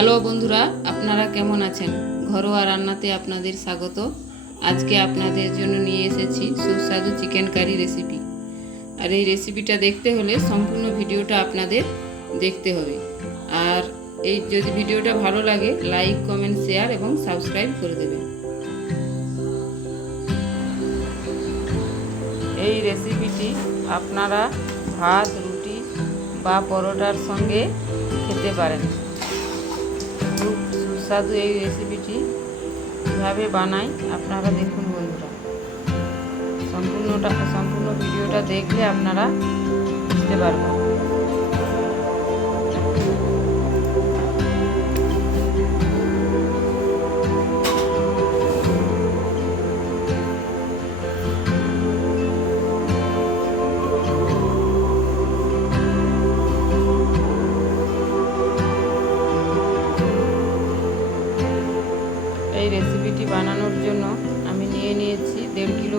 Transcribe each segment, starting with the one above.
Hello বন্ধুরা, আপনারা কেমন আছেন? ঘরোয়া রান্নাতে আপনাদের স্বাগত। আজকে আপনাদের জন্য নিয়ে এসেছি সুস্বাদু চিকেন কারি রেসিপি। আর এই রেসিপিটা দেখতে হলে সম্পূর্ণ ভিডিওটা আপনাদের দেখতে হবে। আর এই যদি ভিডিওটা ভালো লাগে, লাইক, কমেন্ট, শেয়ার এবং সাবস্ক্রাইব করে দেবেন। এই রেসিপিটি আপনারা ভাত, রুটি বা পরোটার সঙ্গে খেতে পারেন। খুব সুস্বাদু এই রেসিপিটি কীভাবে বানাই আপনারা দেখুন বন্ধুরা। সম্পূর্ণটা, সম্পূর্ণ ভিডিওটা দেখলে আপনারা বুঝতে পারবেন।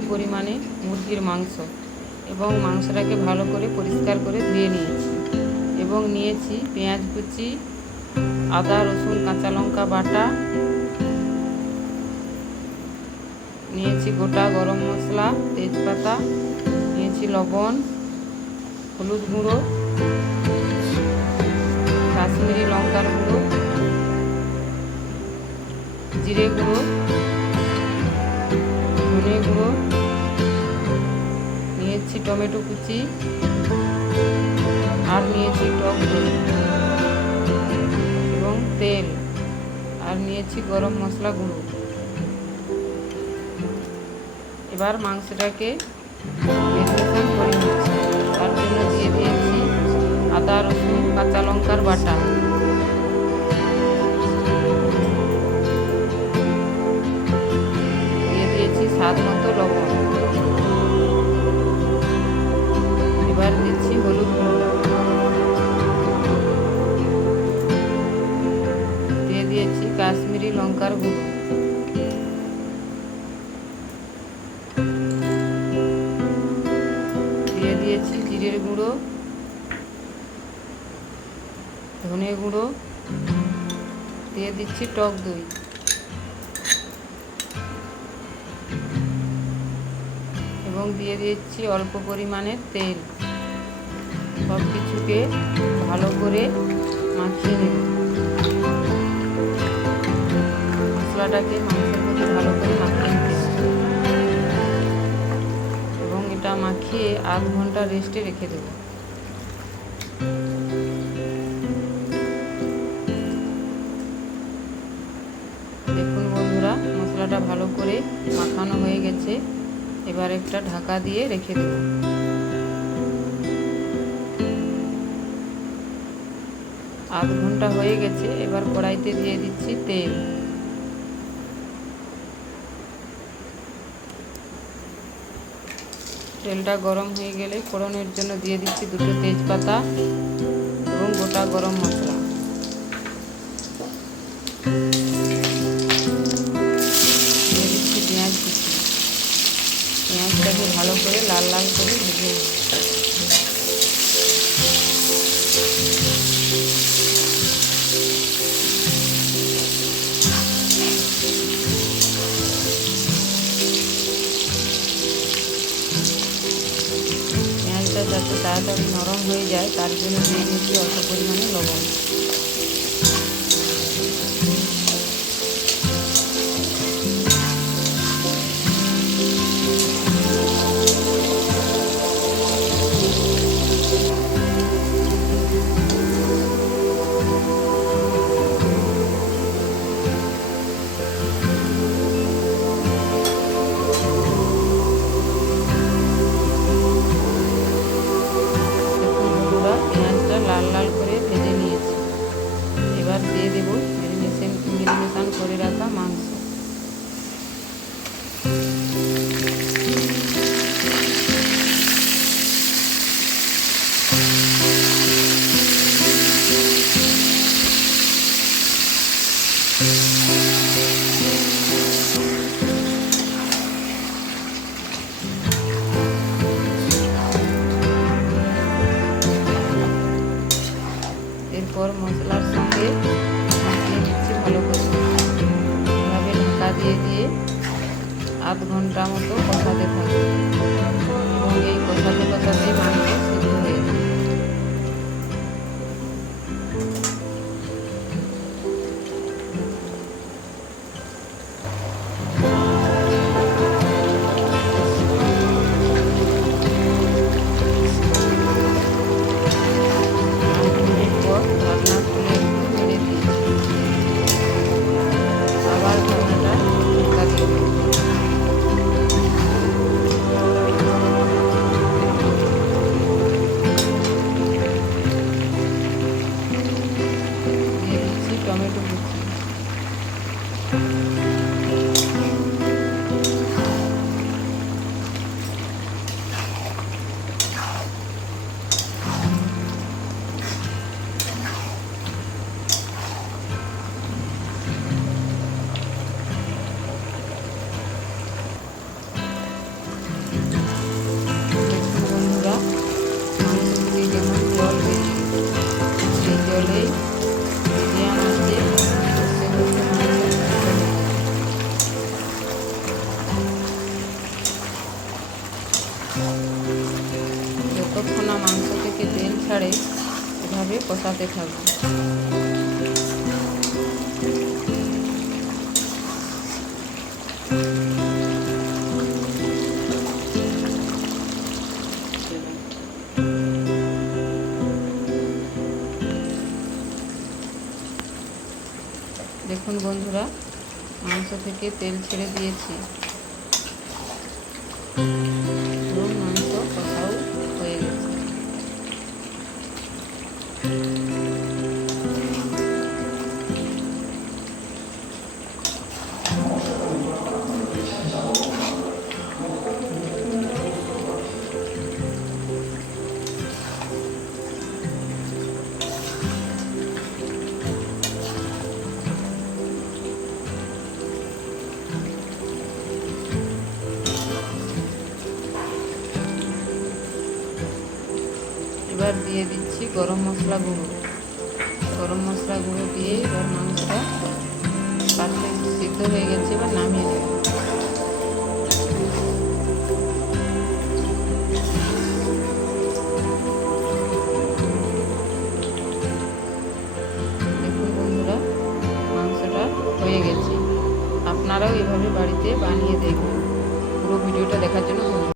পরিমাণে মুরগির মাংস এবং মাংসটাকে ভালো করে পরিষ্কার করে ধুয়ে নিয়েছি এবং নিয়েছি পেঁয়াজ কুচি, আদা, রসুন, কাঁচা লঙ্কা বাটা। নিয়েছি গোটা গরম মশলা, তেজপাতা, নিয়েছি লবণ, হলুদ গুঁড়ো, কাশ্মীরি লঙ্কার গুঁড়ো, জিরে গুঁড়ো। টমেটো কুচি আর নিয়েছি টক এবং তেল আর নিয়েছি গরম মশলা গুঁড়ো। এবার মাংসটাকে তার জন্য দিয়ে দিয়েছি আদা, রসুন, কাঁচা লঙ্কার বাটা। কাশ্মীরি লঙ্কার গুঁড়ো দিয়ে দিয়েছি জিরের গুঁড়ো, ধনে গুঁড়ো, দিয়ে দিচ্ছি টক দই। এবং দিয়ে দিচ্ছি অল্প পরিমাণে তেল। সব কিছুকে ভালো করে মাখিয়ে নেব। মশলাটাকে মাংসের মধ্যে ভালো করে মাখিয়ে নিতে। এবং এটা মাখিয়ে আধ ঘণ্টা রেস্টে রেখে দেব। দেখুন বন্ধুরা, মশলাটা ভালো করে মাখানো হয়ে গেছে। এবার একটা ঢাকা দিয়ে রেখে দেব। আধ ঘণ্টা হয়ে গেছে, এবার কড়াইতে দিয়ে দিচ্ছি তেল। তেলটা গরম হয়ে গেলে ফোড়নের জন্য দিয়ে দিচ্ছি দুটো তেজপাতা এবং গোটা গরম মশলা। দিয়ে দিচ্ছি পেঁয়াজ পেঁয়াজটাকে ভালো করে লাল লাল করে ভেজে তাড়াতাড়ি নরম হয়ে যায় তার জন্য দিয়ে দিয়েছি অল্প পরিমাণে লবণ। সঙ্গে ভালো করে এভাবে ঢাকা দিয়ে দিয়ে আধ ঘণ্টা মতো কষাতে থাকবে। যতক্ষণ না মাংস থেকে তেল ছাড়ে এভাবে কষাতে থাকবে। দেখুন বন্ধুরা, মাংস থেকে তেল ছেড়ে দিয়েছি। এবার দিয়ে দিচ্ছি গরম মশলা গুঁড়ো। গরম মশলা গুঁড়ো দিয়ে এবার মাংসটা পাশে সিদ্ধ হয়ে গেছে, এবার নামিয়ে দেব দেখুন মাংসটা হয়ে গেছে। আপনারাও এভাবে বাড়িতে বানিয়ে দেখবেন পুরো ভিডিওটা দেখার জন্য।